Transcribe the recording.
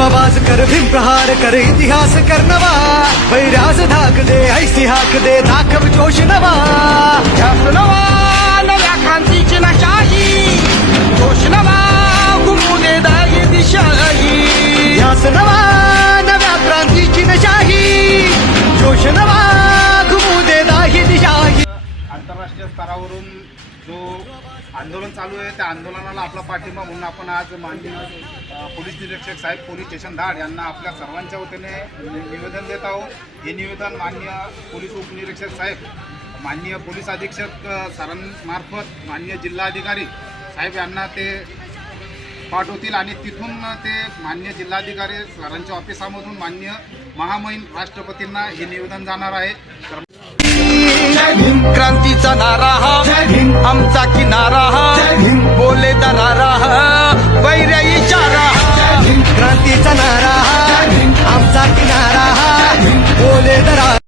आवाज कर भीम प्रहार कर इतिहास कर नवा। वैराज धाक दे ऐसी हाक दे दाखव जोश नवा। ध्यास नवा नव्या क्रांतीची नशाही। जोश नवा घुमू दे दाही दिशाही। ध्यास नवा नव्या क्रांतीची नशाही। जोश नवा घुमू दे दाही दिशाही। आंतरराष्ट्रीय स्तरावरून जो आंदोलन चालू आहे त्या आंदोलनाला आपला पाठिंबा म्हणून आपण आज माननीय अ, पोलीस निरीक्षक साहेब पोलीस स्टेशन धाड यांना आपल्या सर्वांच्या वतीने निवेदन देत आहोत. हे निवेदन मान्य पोलीस उपनिरीक्षक साहेब माननीय पोलीस अधीक्षक सरांमार्फत मान्य जिल्हाधिकारी साहेब यांना ते पाठवतील आणि तिथून ते मान्य जिल्हाधिकारी सरांच्या ऑफिसामधून मान्य महामहिम राष्ट्रपतींना हे निवेदन जाणार आहे. क्रांतीचा नारा हा. आमचा যারা